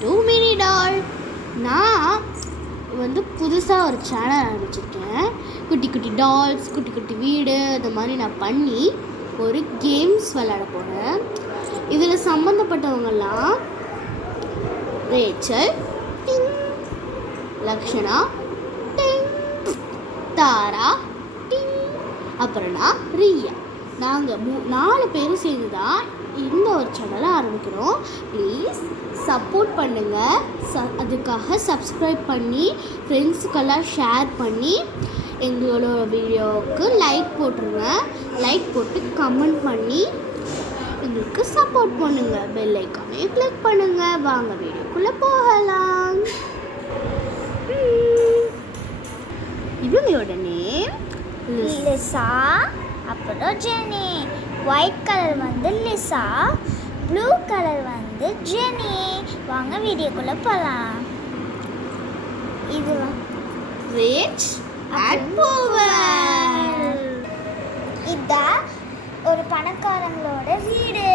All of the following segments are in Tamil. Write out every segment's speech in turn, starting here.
டு மினி டால். நான் புதுசாக ஒரு சேனல் ஆரம்பிச்சிருக்கேன். குட்டி குட்டி டால்ஸ், குட்டி குட்டி வீடு, இந்த மாதிரி நான் பண்ணி ஒரு கேம்ஸ் விளையாட போகிறேன். இதில் சம்மந்தப்பட்டவங்கெல்லாம் ரேச்சல், டிங், லக்ஷனா, டிங், தாரா, டிங், அப்புறம்னா ரியா. நாங்கள் 4 பேரும் சேர்ந்து தான் இந்த ஒரு சேனலை ஆரம்பிக்கிறோம். ப்ளீஸ் சப்போர்ட் பண்ணுங்கள். அதுக்காக சப்ஸ்கிரைப் பண்ணி ஃப்ரெண்ட்ஸுக்கெல்லாம் ஷேர் பண்ணி எங்களோட வீடியோவுக்கு லைக் போட்டுருங்க. லைக் போட்டு கமெண்ட் பண்ணி எங்களுக்கு சப்போர்ட் பண்ணுங்கள். பெல் ஐக்கானையும் கிளிக் பண்ணுங்கள். வாங்க வீடியோக்குள்ளே போகலாம். இவங்களோட நேம் லிசா, அப்புறம் Jenny. White colour Lisa, blue colour Jenny. வாங்க வீடியோக்குள்ளே போகலாம். இது ரேச் அண்ட் பவர். இதான் ஒரு பணக்காரங்களோட வீடு.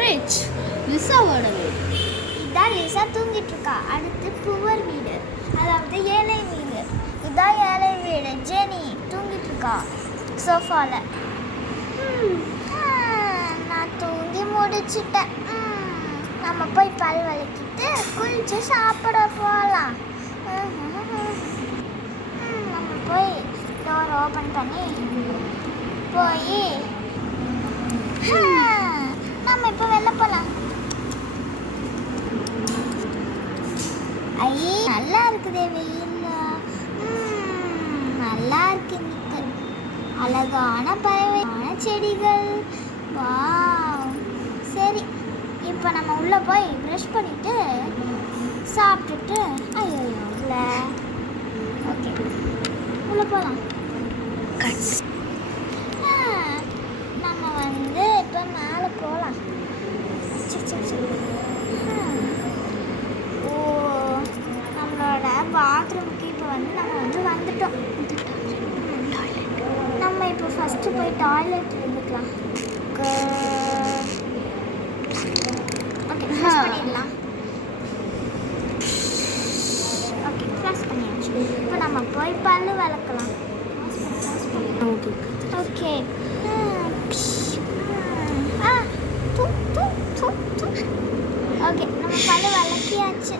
ரிச் லிசாவோட வீடு. இதான் லிசா தூங்கிட்டு இருக்கா. அடுத்து புவர் வீடு, அதாவது ஏழை வீடு. இதான் ஏழை வீடு. ஜெனி தூங்கிட்டு இருக்கா சோஃபால. நான் தூங்கி முடிச்சிட்டேன். நம்ம போய் பல் வலிக்கிட்டு குளிச்சு சாப்பிட போகலாம். நம்ம போய் டோர் ஓப்பன் பண்ணி போய் நம்ம இப்போ வெளில போகலாம். ஐயே நல்லா இருக்குதே வெயில். நல்லா இருக்கு. இன்னைக்கு அழகான பறவையான செடிகள். வாவ். சரி, இப்போ நம்ம உள்ளே போய் ப்ரஷ் பண்ணிட்டு சாப்பிட்டுட்டு ஐயோ இல்லை ஓகே உள்ளே போகலாம். நம்ம இப்போ மேலே போகலாம். ஓ, நம்மளோட பாத்ரூமுக்கு இப்போ நம்ம வந்துட்டோம். நம்ம இப்போ ஃபஸ்ட்டு போய் டாய்லெட் இருந்துக்கலாம். ஓகே, ஃப்ளஷ் பண்ணிடலாம். ஓகே, ஃப்ளஷ் பண்ணியாச்சு. இப்போ நம்ம போய் பல்லு விளக்கலாம். ஓகே ஓகே நம்ம பல்லு விளக்கியாச்சு.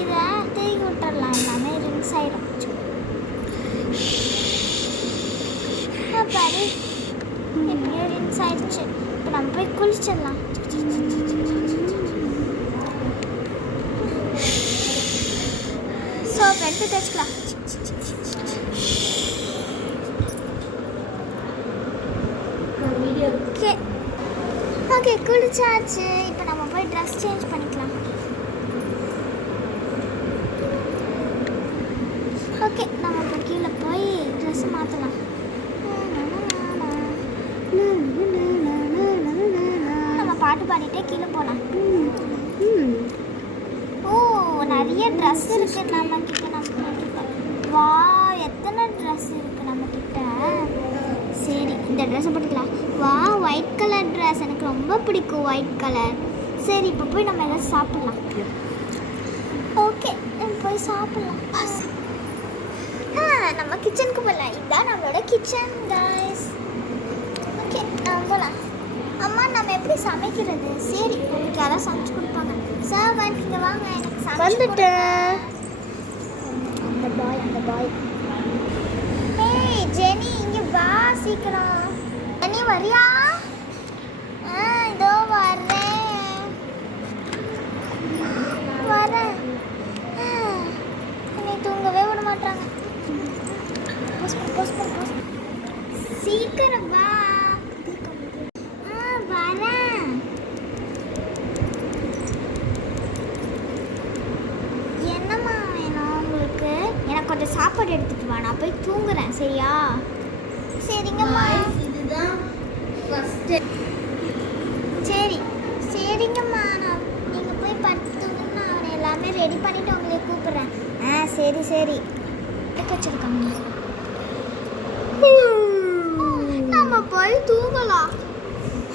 இதை தூக்கி விட்டுடலாம். எல்லாமே ரிங்ஸ் ஆயிடும். பாரு, எப்படியோ ரிங்ஸ் ஆயிடுச்சு. இப்போ நம்ம போய் குளிச்சிடலாம். சோப் எடுத்து தேய்ச்சிக்கலாம். Okay okay குளிச்சாச்சு. இப்போ நம்ம போய் ட்ரெஸ் சேஞ்ச் பண்ணிக்கலாம். ஓகே, நம்ம இப்போ கீழே போய் ட்ரெஸ் மாற்றலாம். நம்ம பாட்டு பாடிட்டே கீழே போகலாம். ஓ, நிறைய ட்ரெஸ் இருக்கு நம்மக்கிட்ட. வா, எத்தனை ட்ரெஸ் இருக்கு நம்மக்கிட்ட. சரி, இந்த ட்ரெஸ்ஸை போட்டுக்கலாம். வா, ஒயிட் கலர் ட்ரெஸ் எனக்கு ரொம்ப பிடிக்கும். White colour. சரி, இப்போ போய் நம்ம எல்லாம் சாப்பிட்லாம். ஓகே, போய் சாப்பிட்லாம். நம்ம கிச்சனுக்கு போகலாம். இதுதான் நம்மளோட கிச்சன் கைஸ். ஓகே, நம்ம போகலாம். அம்மா, நம்ம எப்படி சமைக்கிறது? சரி, உங்களுக்கு யாராவது சமைச்சு கொடுப்பாங்க. சார் இங்கே வாங்க, எனக்கு வந்துட்டேன். அந்த பாய் ஏய் ஜெனி, இங்கே வா சீக்கிரம். ஜெனி வரியா? இதோ வரேன். என்னை தூங்கவே விட மாட்டாங்க. சீக்கிரம் வா. வரேன். என்னம்மா வேணும் உங்களுக்கு? எனக்கு கொஞ்சம் சாப்பாடு எடுத்துட்டு வா. நான் போய் தூங்குறேன். சரியா? சரிங்கம்மா. இதுதான் ஃபர்ஸ்ட். சரி சரிங்கம்மா. நீங்கள் போய் படுத்துங்க. நான் அவனை எல்லாமே ரெடி பண்ணிவிட்டு உங்களை கூப்பிட்றேன். சரி சரி. வச்சுருக்காங்க. நம்ம போய் தூங்கலாம்.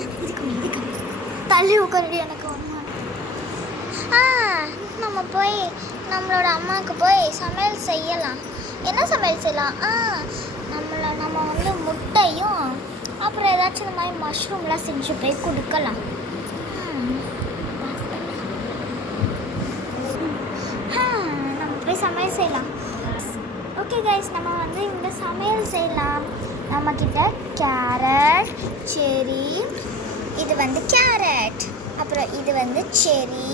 இதுக்கு தள்ளி உட்காரடி. எனக்கு ஒன்று நம்ம போய் நம்மளோட அம்மாவுக்கு போய் சமையல் செய்யலாம். என்ன சமையல் செய்யலாம்? நம்ம வந்து முட்டையும் அப்புறம் ஏதாச்சும் இந்த மாதிரி மஷ்ரூம்லாம் செஞ்சு போய் கொடுக்கலாம். நம்ம போய் சமையல் செய்யலாம். ஓகே கைஸ், நம்ம வந்து இந்த சமையல் செய்யலாம். நம்மக்கிட்ட கேரட், செரி, இது வந்து கேரட், அப்புறம் இது வந்து செரி,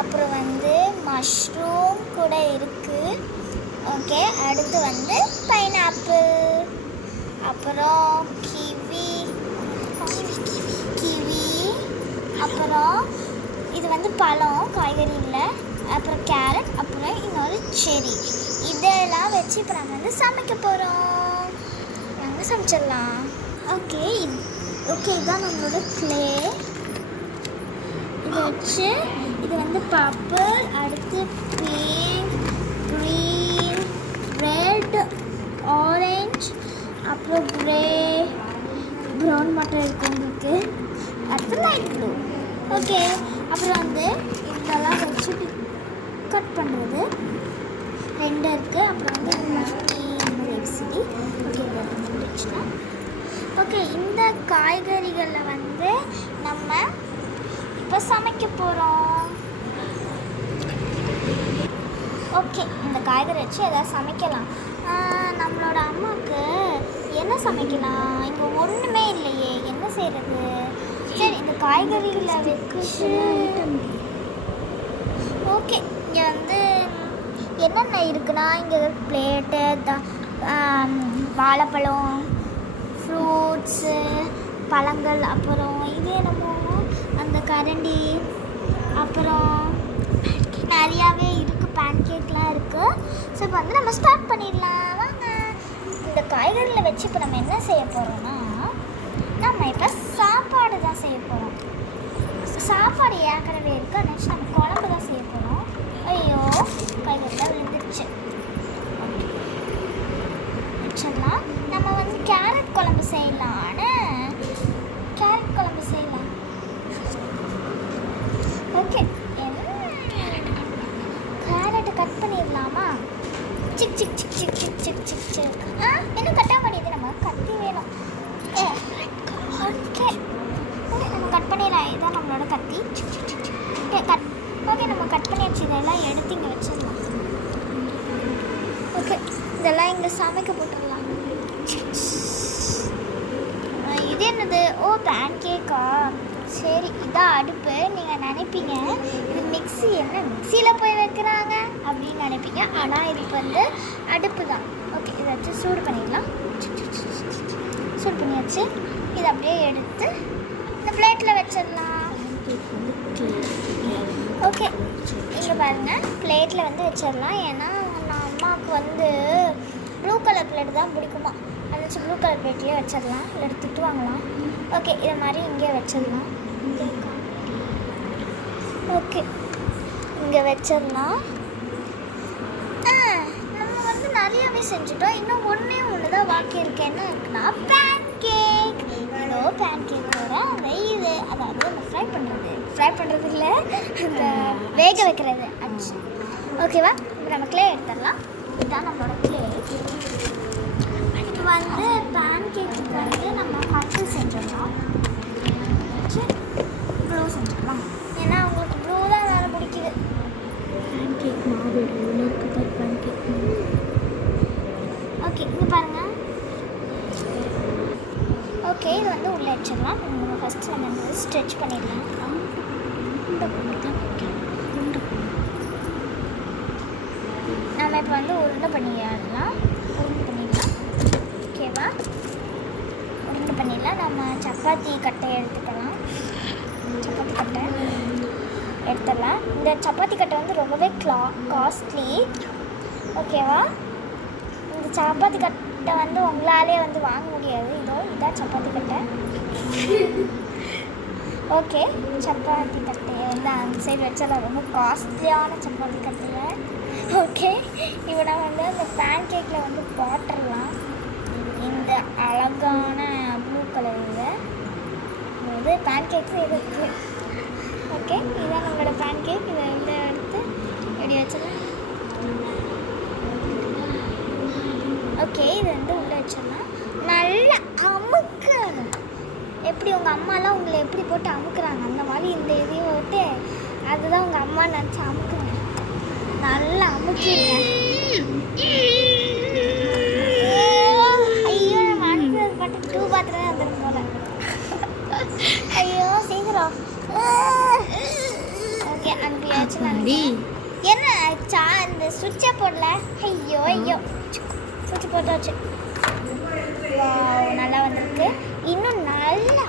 அப்புறம் வந்து மஷ்ரூம் கூட இருக்குது. ஓகே, அடுத்து வந்து பைனாப்பிள், அப்புறம் கிவி, அப்புறம் இது வந்து பழம், காய்கறி இல்லை, அப்புறம் கேரட், அப்புறம் இன்னொரு செரி. இதெல்லாம் வச்சு இப்போ நம்ம வந்து சமைக்க போகிறோம். நாங்கள் சமைச்சிடலாம். ஓகே, இதுதான் நம்மளோட க்ளே. இதை வச்சு இது வந்து பர்பிள், அடுத்து பிங்க், க்ரீன், ரெட், ஆரஞ்ச், அப்புறம் க்ரே, ப்ரௌன் மட்டும் இருக்குது உங்களுக்கு. அடுத்து லைட் ப்ளூ. ஓகே, அப்புறம் வந்து இதெல்லாம் வச்சு கட் பண்ணுறது 2 இருக்குது. அப்புறம் வந்து எஃப்சிடி. ஓகே, இதெல்லாம் முடிச்சுன்னா ஓகே, இந்த காய்கறிகளில் வந்து நம்ம இப்போ சமைக்க போகிறோம். ஓகே, இந்த காய்கறி வச்சு எதாவது சமைக்கலாம். நம்மளோட அம்மாவுக்கு என்ன சமைக்கலாம்? இங்கே ஒன்றுமே இல்லையே, என்ன செய்கிறது? சரி, இந்த காய்கறிகளை வச்சு ஓகே, இங்கே வந்து என்னென்ன இருக்குன்னா, இங்கே பிளேட்டு, வாழைப்பழம், ஃப்ரூட்ஸு, பழங்கள், அப்புறம் இது என்னமோ அந்த கரண்டி, அப்புறம் நிறையாவே இருக்குது, பேன்கேக்லாம் இருக்குது. ஸோ இப்போ வந்து நம்ம ஸ்டார்ட் பண்ணிடலாம் வாங்க. இந்த காய்கறியில் வச்சு இப்போ நம்ம என்ன செய்ய போகிறோம்னா, நம்ம இப்போ சாப்பாடு தான் செய்ய போகிறோம். சாப்பாடு ஏற்கனவே இருக்குது, நெக்ஸ்ட் நம்ம குழம்பு தான் செய்ய போகிறோம். ஐயோ, காய்கறிலாம் விழுந்துருச்சு. வச்சிடலாம். நம்ம வந்து கேரட் குழம்பு செய்யலான்னு கேரட் குழம்பு செய்யலாம். ஓகே, கேரட்டை கட் பண்ணிடலாமா? Sick sick sick sick sick sick sick sick. இன்னும் கட்டாக பண்ணியது, நம்ம கத்தி வேணும். ஓகே, நம்ம கட் பண்ணிடலாம். இதுதான் நம்மளோட கத்தி. ஓகே, நம்ம கட் பண்ணி வச்சு இதெல்லாம் எடுத்து இங்கே வச்சிடலாம். ஓகே, இதெல்லாம் இங்கே சமைக்க போட்டுடலாம். இது என்னது? ஓ, பேன்கேக்கா? சரி, இதான் அடுப்பு. நீங்கள் நினைப்பீங்க இது மிக்ஸி, என்ன மிக்ஸியில் போய் வைக்கிறாங்க அப்படின்னு நினைப்பீங்க. ஆனால் இதுக்கு வந்து அடுப்பு தான். ஓகே, இதை வச்சு சூடு பண்ணிடலாம். சூடு பண்ணியாச்சு. இதை அப்படியே எடுத்து இந்த பிளேட்டில் வச்சிடலாம். ஓகே, இங்கே பாருங்கள், பிளேட்டில் வந்து வச்சிடலாம். ஏன்னா நான் அம்மாவுக்கு வந்து ப்ளூ கலர் பிளேட் தான் பிடிக்குமா, அதை வச்சு ப்ளூ கலர் பிளேட்லேயே வச்சிடலாம். இல்லை எடுத்துகிட்டு வாங்கலாம். ஓகே, இதை மாதிரி இங்கே வச்சிடலாம். ஓகே, இங்கே வச்சிடலாம். நம்ம வந்து நிறையாவே செஞ்சுட்டோம். இன்னும் ஒன்று தான் பாக்கி இருக்கு. என்ன இருக்குன்னா பேன்கேக். இதோ பேன்கேக்கோட அந்த இது, அதாவது அந்த ஃப்ரை பண்ணுறது இல்லை, அந்த வேக வைக்கிறது அச்சு. ஓகேவா? இப்போ நம்ம க்ளே எடுத்துடலாம். இதுதான் நம்மளோட க்ளே. இப்போ வந்து பேன்கேக்கு வந்து நம்ம பர்பிள் செஞ்சிடலாம். ப்ளூ செஞ்சிடலாம். ஏன்னா அவங்களுக்கு ப்ளூ தான் வேறு பிடிக்குது. பேன்கேக் மாவு இருக்குது. பேன்கேக் மாவு. ஓகே, இங்கே பாருங்கள். ஓகே, இது வந்து உள்ளே வச்சிடலாம். நம்ம ஃபஸ்ட்டு நம்ம வந்து ஸ்ட்ரெச் பண்ணிடலாம். நம்ம இப்போ வந்து உருண்டை பண்ணிடலாம். ஓகேவா? உருண்டை பண்ணிடலாம். நம்ம சப்பாத்தி கட்டை எடுத்துக்கலாம். சப்பாத்தி கட்டை எடுத்துடலாம். இந்த சப்பாத்தி கட்டை வந்து ரொம்பவே காஸ்ட்லி. ஓகேவா? இந்த சப்பாத்தி கட்டை வந்து உங்களாலே வந்து வாங்க முடியாது. இதான் சப்பாத்தி கட்டை. ஓகே, சப்பாத்தி கட்டையை வந்து அந்த சைடு வச்சால ரொம்ப காஸ்ட்லியான சப்பாத்தி கட்டையை. ஓகே, இப்போ நான் வந்து அந்த பேன்கேக்கில் வந்து போட்டுடலாம். இந்த அழகான ப்ளூ கலரில் வந்து பேன்கேக்ஸ் இருக்குது. ஓகே, இதுதான் நம்மளோட பேன்கேக். இதை வந்து எடுத்து ஓகே, இது வந்து உள்ளே வச்சிடலாம். நல்லா அமுக்கணும். எப்படி உங்கள் அம்மாலாம் உங்களை எப்படி போட்டு அமுக்குறாங்க அந்த மாதிரி இந்த இதையும் போட்டு அதுதான் உங்கள் அம்மா நினச்சி அமுக்குங்க. நல்லா அமுக்கிடுங்க. ஐயோ, நம்ம அடுத்தது பட்டு 2 பாத்திரம் வந்துடும் போல. ஐயோ சீக்கிரம். ஓகே, அனுப்பியாச்சு. நன்றி. என்ன இந்த சுவிட்சை போடல? ஐயோ ஐயோ, சுவிட்ச் போட்டாச்சு. நல்லா வந்திருக்கு. இன்னும் நல்லா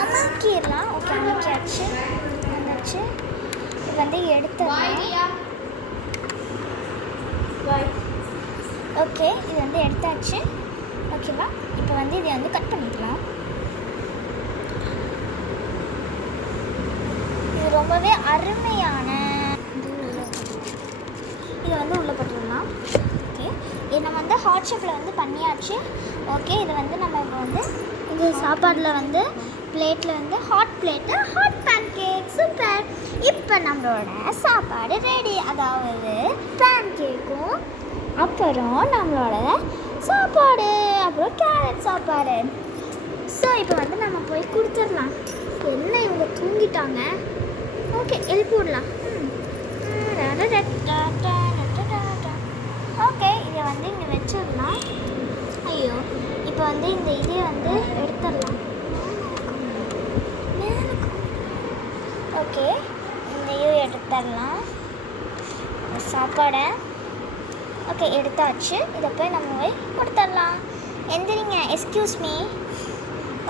அமுக்கிடலாம். ஓகே, அமுக்கியாச்சு, வந்துடுச்சு. இது வந்து எடுத்துடலாம். ஓகே, இது வந்து எடுத்தாச்சு. ஓகேவா, இப்போ வந்து இதை வந்து கட் பண்ணிக்கலாம். இது ரொம்பவே அருமையான இதை வந்து உள்ளே போட்டுடலாம். ஓகே, இது நம்ம வந்து ஹாட் ஷேப்பில் வந்து பண்ணியாச்சு. ஓகே, இது வந்து நம்ம இப்போ வந்து இந்த சாப்பாடில் வந்து பிளேட்டில் வந்து ஹாட் பிளேட்டில் ஹாட் பேன் கேக். சூப்பர். இப்போ நம்மளோட சாப்பாடு ரெடி. அதாவது பேன் கேக்கும் அப்புறம் நம்மளோட சாப்பாடு, அப்புறம் கேரட் சாப்பாடு. ஸோ இப்போ வந்து நம்ம போய் கொடுத்துடலாம். என்ன இவங்க தூங்கிட்டாங்க. ஓகே, எழுப்பி விடலாம். ஓகே, இதை வந்து இங்கே வச்சிடலாம். ஐயோ, இப்போ வந்து இந்த இதை வந்து எடுத்துடலாம். ஓகே, இந்த இதை எடுத்துடலாம் சாப்பாடை. ஓகே, எடுத்தாச்சு. இதை போய் நம்ம போய் கொடுத்துடலாம். எந்திரிங்க, எஸ்கியூஸ் மீ.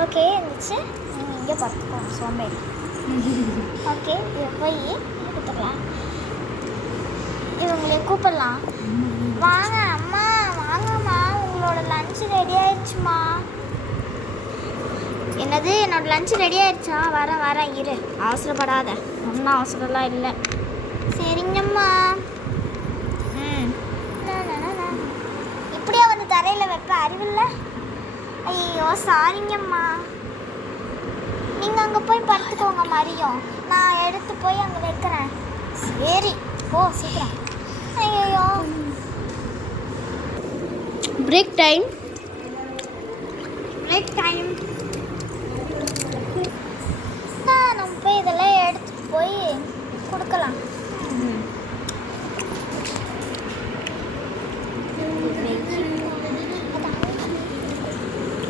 ஓகே, இருந்துச்சு. நீங்கள் இங்கே பார்த்துக்கோங்க சோம்பேறி. ஓகே, இதை போய் கொடுத்துடலாம். இவங்களை கூப்பிடலாம். வாங்க அம்மா, வாங்கம்மா, உங்களோட லஞ்சு ரெடி ஆயிடுச்சுமா. என்னது, என்னோட லஞ்சு ரெடி ஆயிடுச்சா? வரேன் இரு, அவசரப்படாத. ஒன்றும் அவசரம்லாம் இல்லை. சரிங்கம்மா. இப்படியே வந்து தரையில் வைப்ப, அறிவில்லை? ஐயோ சாரிங்கம்மா. நீங்கள் அங்கே போய் படுத்துக்கோங்க மரியம். நான் எடுத்து போய் அங்கே வைக்கிறேன். சரி, போ சீக்கிரம். ஐயோ, பிரேக் டைம். நம்ம போய் இதெல்லாம் எடுத்துட்டு போய் கொடுக்கலாம்.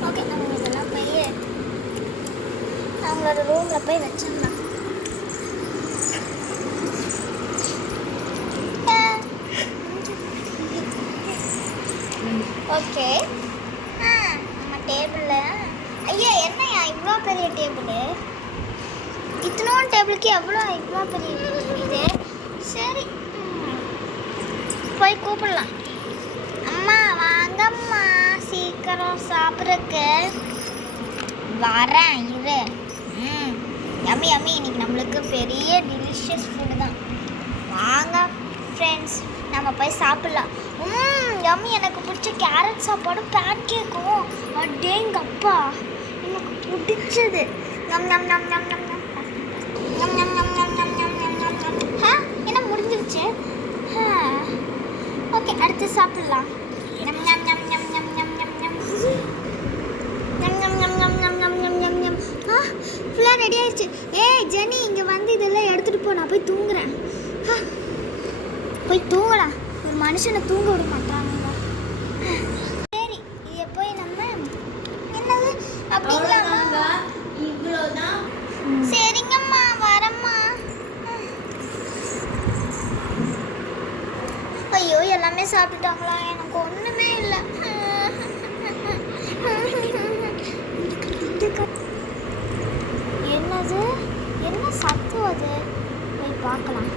ஓகே, நம்ம இதெல்லாம் போய் அவங்களோட ரூமில் போய் வச்சிடலாம். ஓகே, நம்ம டேபிளில். ஐயா, என்னையா இவ்வளோ பெரிய டேபிளு? இத்தனோட டேபிளுக்கு இவ்வளோ பெரிய இது? சரி, போய் கூப்பிடலாம். அம்மா வாங்கம்மா, சீக்கிரம் சாப்பிட்றக்கு வரேன் இரு. யம்மி இன்னைக்கு நம்மளுக்கு பெரிய டெலிஷியஸ் ஃபுட்டு தான். வாங்க ஃப்ரெண்ட்ஸ், நம்ம போய் சாப்பிட்லாம். யம்மி, எனக்கு பிடிச்ச கேரட் சாப்பாடும் பேன் கேக்கும். அடேங்கப்பா, எனக்கு பிடிச்சது. நம் நம் நம் நம் நம் நம் நம் நம் நம் நம் நம் நம் நம் நம் நம். என்ன முடிஞ்சிருச்சு? ஓகே, அடுத்து சாப்பிட்லாம். நம் நம் நம் நம் நம் நம் நம் நம் நம் நம் நம் நம் நம் நம் நம் நம் நம். ஃபுல்லாக ரெடி ஆயிடுச்சு. ஏய் ஜெனி, இங்கே வந்து இதெல்லாம் எடுத்துகிட்டு போ, நான் போய் தூங்குறேன். போய் தூங்கலாம். ஒரு மனுஷனை தூங்க விட மாட்டாங்க. சரி, இதை போய் நம்ம என்னது அப்படிங்களாமா? இவ்வளோதான். சரிங்கம்மா, வரம்மா. ஐயோ, எல்லாமே சாப்பிட்டுட்டாங்களா? எனக்கு ஒன்றுமே இல்லை. என்னது, என்ன சத்தம் அது? போய் பார்க்கலாம்.